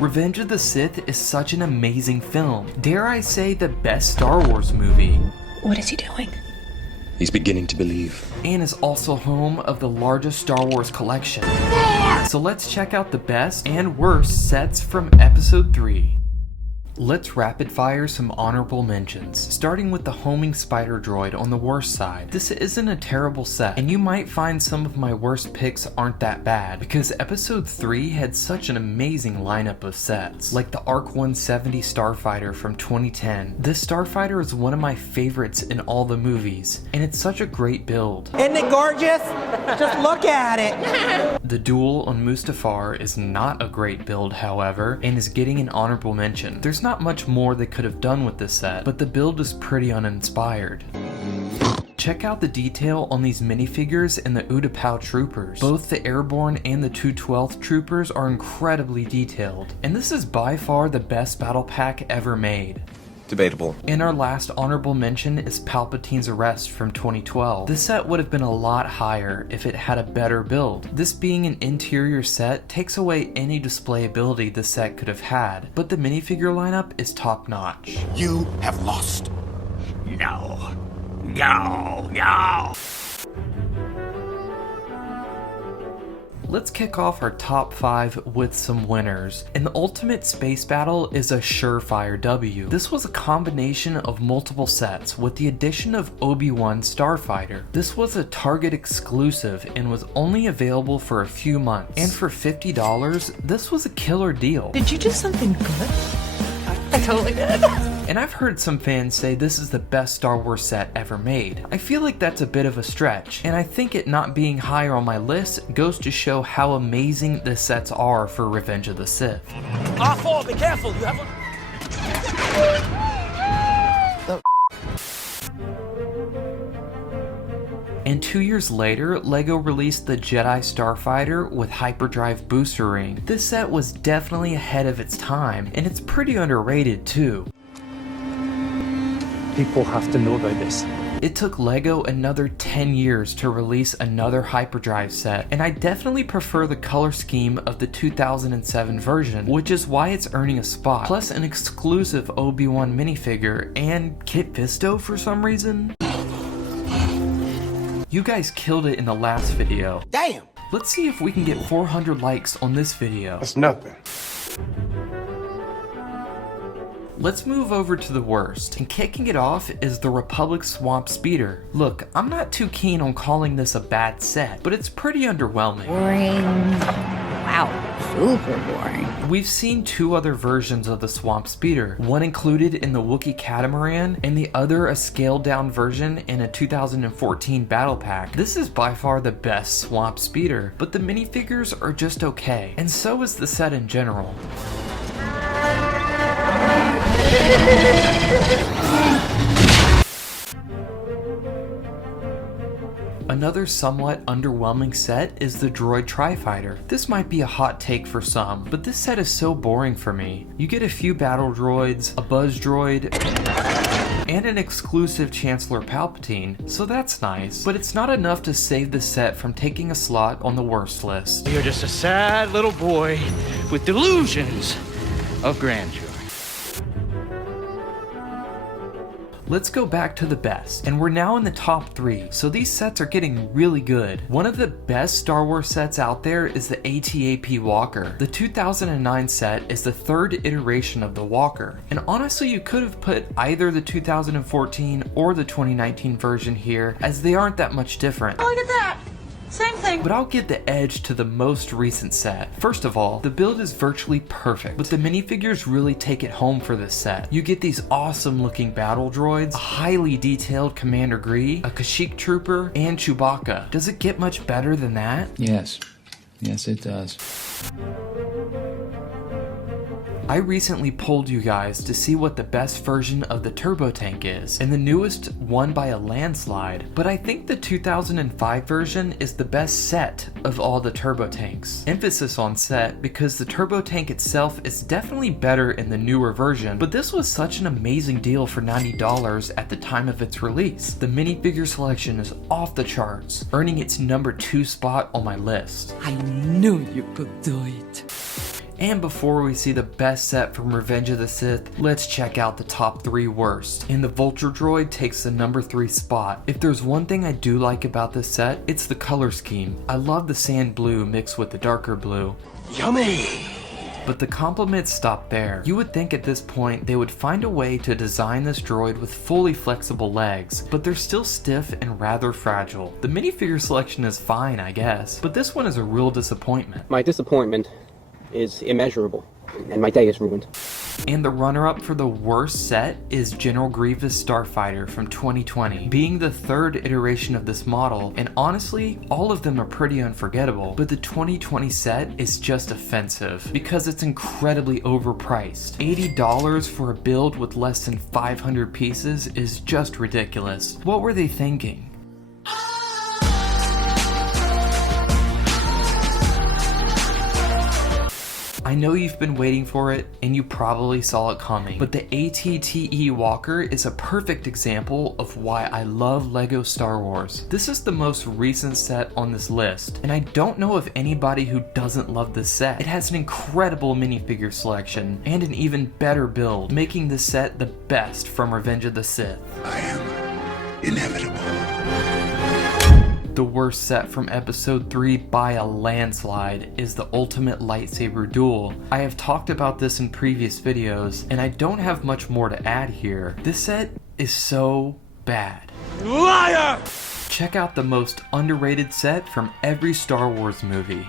Revenge of the Sith is such an amazing film. Dare I say the best Star Wars movie. What is he doing? He's beginning to believe. And is also home of the largest Star Wars collection. So let's check out the best and worst sets from episode 3. Let's rapid fire some honorable mentions, starting with the homing spider droid on the worst side. This isn't a terrible set, and you might find some of my worst picks aren't that bad, because episode 3 had such an amazing lineup of sets, like the ARC 170 Starfighter from 2010. This Starfighter is one of my favorites in all the movies, and it's such a great build. Isn't it gorgeous? Just look at it! The duel on Mustafar is not a great build, however, and is getting an honorable mention. There's not much more they could have done with this set, but the build is pretty uninspired. Check out the detail on these minifigures and the Utapau troopers. Both the Airborne and the 212th troopers are incredibly detailed, and this is by far the best battle pack ever made. Debatable. And our last honorable mention is Palpatine's Arrest from 2012. This set would have been a lot higher if it had a better build. This being an interior set takes away any display ability the set could have had, but the minifigure lineup is top notch. You have lost. No. No. No. Let's kick off our top 5 with some winners, and the ultimate space battle is a surefire W. This was a combination of multiple sets with the addition of Obi-Wan Starfighter. This was a Target exclusive and was only available for a few months, and for $50, this was a killer deal. Did you do something good? I totally did. And I've heard some fans say this is the best Star Wars set ever made. I feel like that's a bit of a stretch, and I think it not being higher on my list goes to show how amazing the sets are for Revenge of the Sith. R4, be careful, you have a... And 2 years later, LEGO released the Jedi Starfighter with Hyperdrive Booster Ring. This set was definitely ahead of its time, and it's pretty underrated too. People have to know about this. It took LEGO another 10 years to release another Hyperdrive set, and I definitely prefer the color scheme of the 2007 version, which is why it's earning a spot, plus an exclusive Obi-Wan minifigure and Kit Fisto for some reason. You guys killed it in the last video. Damn! Let's see if we can get 400 likes on this video. That's nothing. Let's move over to the worst, and kicking it off is the Republic Swamp Speeder. Look, I'm not too keen on calling this a bad set, but it's pretty underwhelming. Boring. Wow, super boring. We've seen 2 other versions of the Swamp Speeder, one included in the Wookiee Catamaran, and the other a scaled down version in a 2014 battle pack. This is by far the best Swamp Speeder, but the minifigures are just okay, and so is the set in general. Another somewhat underwhelming set is the Droid Tri-Fighter. This might be a hot take for some, but this set is so boring for me. You get a few battle droids, a buzz droid, and an exclusive Chancellor Palpatine, so that's nice, but it's not enough to save the set from taking a slot on the worst list. You're just a sad little boy with delusions of grandeur. Let's go back to the best, and we're now in the top 3, so these sets are getting really good. One of the best Star Wars sets out there is the AT-AT Walker. The 2009 set is the 3rd iteration of the Walker, and honestly you could have put either the 2014 or the 2019 version here, as they aren't that much different. Oh, look at that. Same thing. But I'll give the edge to the most recent set. First of all, the build is virtually perfect, but the minifigures really take it home for this set. You get these awesome looking battle droids, a highly detailed Commander Gree, a Kashyyyk Trooper, and Chewbacca. Does it get much better than that? Yes. Yes, it does. I recently polled you guys to see what the best version of the turbo tank is, and the newest won by a landslide, but I think the 2005 version is the best set of all the turbo tanks. Emphasis on set because the turbo tank itself is definitely better in the newer version, but this was such an amazing deal for $90 at the time of its release. The minifigure selection is off the charts, earning its number 2 spot on my list. I knew you could do it. And before we see the best set from Revenge of the Sith, let's check out the top 3 worst. And the Vulture Droid takes the number 3 spot. If there's one thing I do like about this set, it's the color scheme. I love the sand blue mixed with the darker blue. Yummy! But the compliments stop there. You would think at this point they would find a way to design this droid with fully flexible legs, but they're still stiff and rather fragile. The minifigure selection is fine, I guess, but this one is a real disappointment. My disappointment is immeasurable, and my day is ruined. And the runner-up for the worst set is General Grievous Starfighter from 2020, being the 3rd iteration of this model, and honestly, all of them are pretty unforgettable, but the 2020 set is just offensive because it's incredibly overpriced. $80 for a build with less than 500 pieces is just ridiculous. What were they thinking? I know you've been waiting for it, and you probably saw it coming, but the ATTE Walker is a perfect example of why I love LEGO Star Wars. This is the most recent set on this list, and I don't know of anybody who doesn't love this set. It has an incredible minifigure selection, and an even better build, making this set the best from Revenge of the Sith. I am inevitable. The worst set from episode 3 by a landslide is the Ultimate Lightsaber Duel. I have talked about this in previous videos, and I don't have much more to add here. This set is so bad. Liar! Check out the most underrated set from every Star Wars movie.